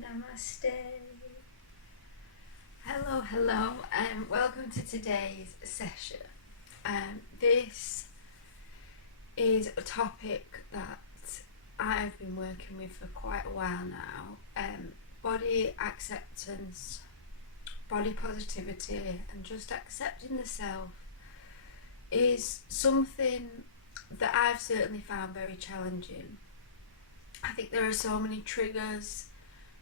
Namaste. Hello, and welcome to today's session. This is a topic that I've been working with for quite a while now. Body acceptance, body positivity, and just accepting the self is something that I've certainly found very challenging. I think there are so many triggers,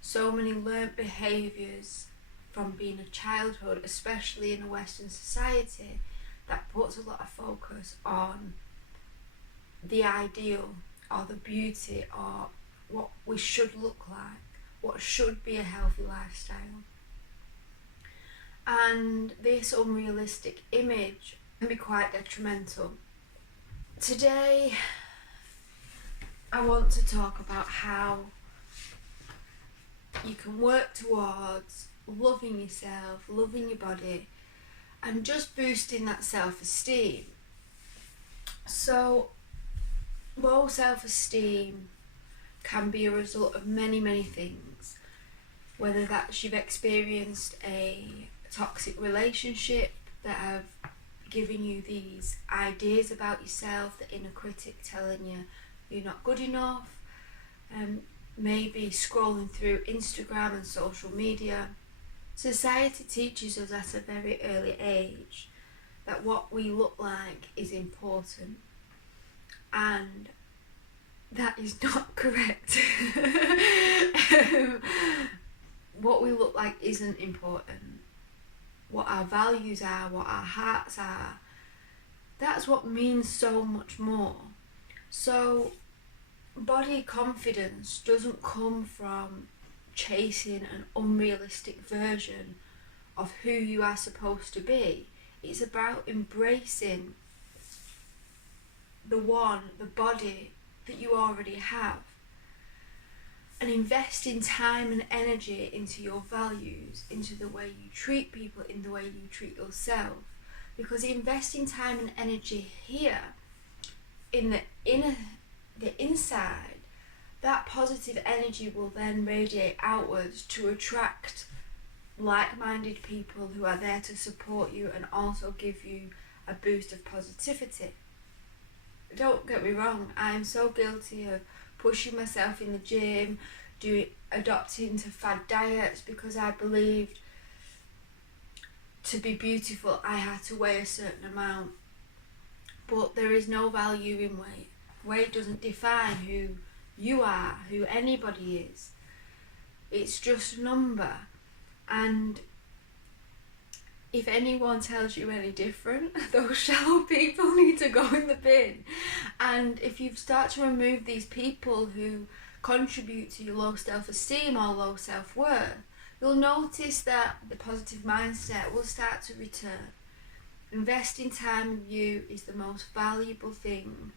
so many learnt behaviours from being a childhood, especially in a Western society, that puts a lot of focus on the ideal or the beauty or what we should look like, what should be a healthy lifestyle. And this unrealistic image can be quite detrimental. Today, I want to talk about how you can work towards loving yourself, loving your body, and just boosting that self-esteem. So, low self-esteem can be a result of many things, whether that's you've experienced a toxic relationship that have given you these ideas about yourself, the inner critic telling you you're not good enough, maybe scrolling through Instagram and social media. Society teaches us at a very early age that what we look like is important, and that is not correct. What we look like isn't important. What our values are, what our hearts are, that's what means so much more. So body confidence doesn't come from chasing an unrealistic version of who you are supposed to be. It's about embracing the body that you already have, and investing time and energy into your values, into the way you treat people, in the way you treat yourself. Because investing time and energy here in the inside, that positive energy will then radiate outwards to attract like-minded people who are there to support you and also give you a boost of positivity. Don't get me wrong, I'm so guilty of pushing myself in the gym, adopting to fad diets because I believed to be beautiful I had to weigh a certain amount. But there is no value in weight. Weight doesn't define who you are, who anybody is. It's just a number. And if anyone tells you any different, those shallow people need to go in the bin. And if you start to remove these people who contribute to your low self-esteem or low self-worth, you'll notice that the positive mindset will start to return. Investing time in you is the most valuable thing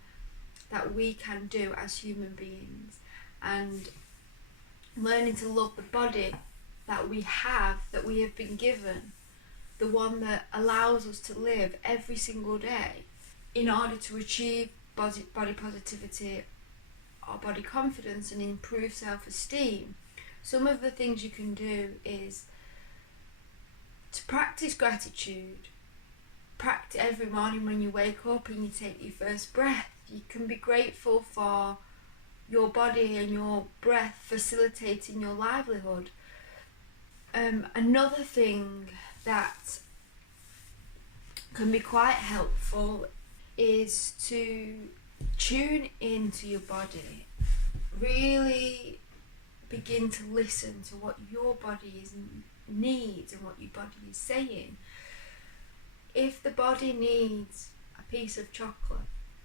that we can do as human beings, and learning to love the body that we have been given, the one that allows us to live every single day in order to achieve body positivity or body confidence and improve self-esteem. Some of the things you can do is to practice gratitude. Practice every morning when you wake up and you take your first breath. You can be grateful for your body and your breath facilitating your livelihood. Another thing that can be quite helpful is to tune into your body. Really begin to listen to what your body needs and what your body is saying. If the body needs a piece of chocolate,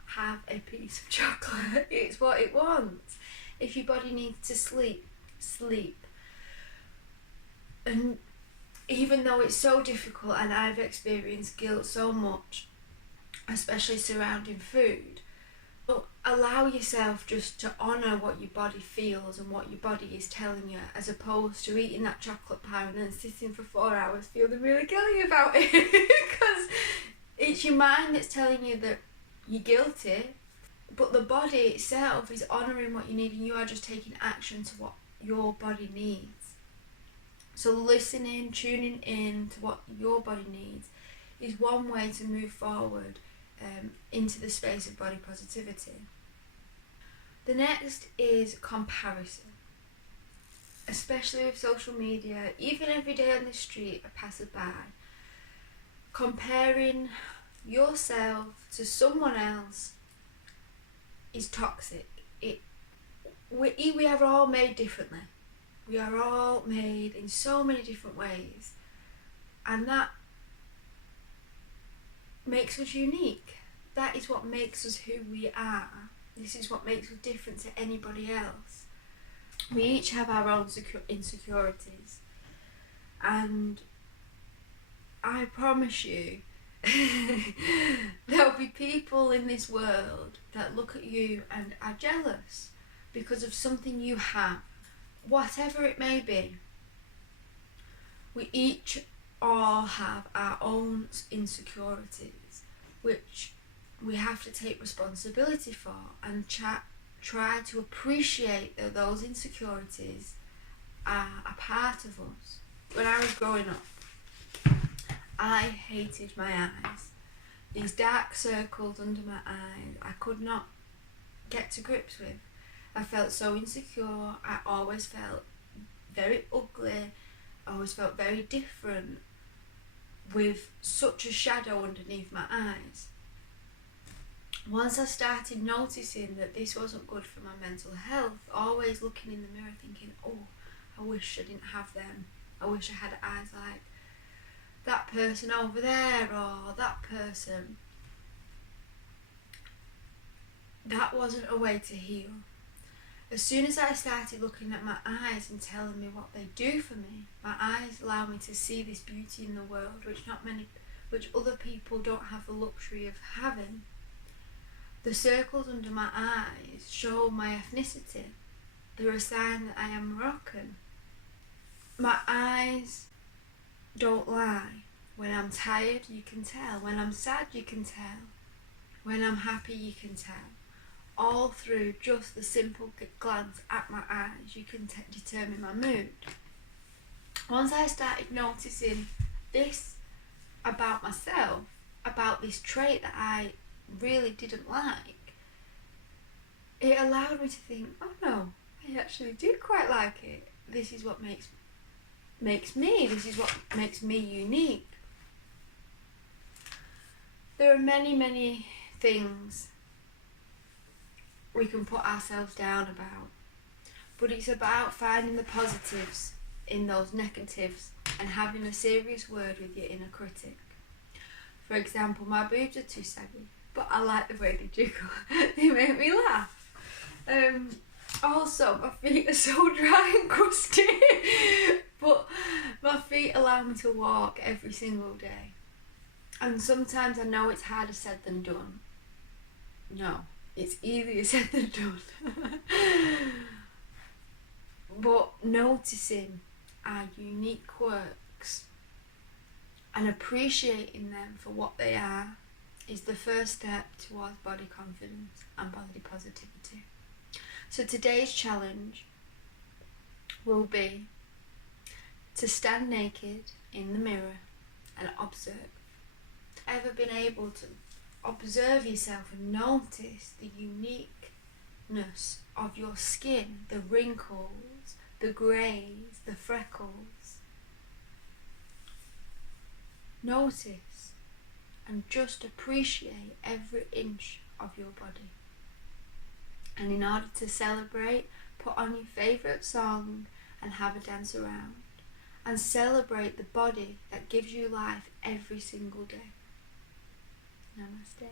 have a piece of chocolate. It's what it wants. If your body needs to sleep, sleep. And even though it's so difficult, and I've experienced guilt so much, especially surrounding food, allow yourself just to honour what your body feels and what your body is telling you, as opposed to eating that chocolate pie and then sitting for 4 hours feeling really guilty about it. Because it's your mind that's telling you that you're guilty, but the body itself is honouring what you need, and you are just taking action to what your body needs. So listening, tuning in to what your body needs is one way to move forward into the space of body positivity. The next is comparison. Especially with social media, even every day on the street, a passerby, comparing yourself to someone else is toxic. We are all made differently. We are all made in so many different ways, and that makes us unique. That is what makes us who we are. This is what makes us different to anybody else. We each have our own insecurities, and I promise you there'll be people in this world that look at you and are jealous because of something you have, whatever it may be. We each all have our own insecurities, which we have to take responsibility for and try to appreciate that those insecurities are a part of us. When I was growing up, I hated my eyes. These dark circles under my eyes I could not get to grips with. I felt so insecure. I always felt very ugly. I always felt very different, with such a shadow underneath my eyes. Once I started noticing that this wasn't good for my mental health, always looking in the mirror thinking, oh, I wish I didn't have them. I wish I had eyes like that person over there or that person. That wasn't a way to heal. As soon as I started looking at my eyes and telling me what they do for me, my eyes allow me to see this beauty in the world which other people don't have the luxury of having. The circles under my eyes show my ethnicity. They're a sign that I am Moroccan. My eyes don't lie. When I'm tired, you can tell. When I'm sad, you can tell. When I'm happy, you can tell. All through just the simple glance at my eyes, you can determine my mood. Once I started noticing this about myself, about this trait that I really didn't like, it allowed me to think, oh no, I actually do quite like it. This is what makes me, this is what makes me unique. There are many, many things we can put ourselves down about, but it's about finding the positives in those negatives and having a serious word with your inner critic. For example, my boobs are too saggy, but I like the way they jiggle. They make me laugh. Also, my feet are so dry and crusty, but my feet allow me to walk every single day. And sometimes I know it's harder said than done. No, it's easier said than done. But noticing our unique quirks and appreciating them for what they are is the first step towards body confidence and body positivity. So today's challenge will be to stand naked in the mirror and observe. Ever been able to observe yourself and notice the uniqueness of your skin, the wrinkles, the greys, the freckles? Notice and just appreciate every inch of your body. And in order to celebrate, put on your favourite song and have a dance around. And celebrate the body that gives you life every single day. Namaste.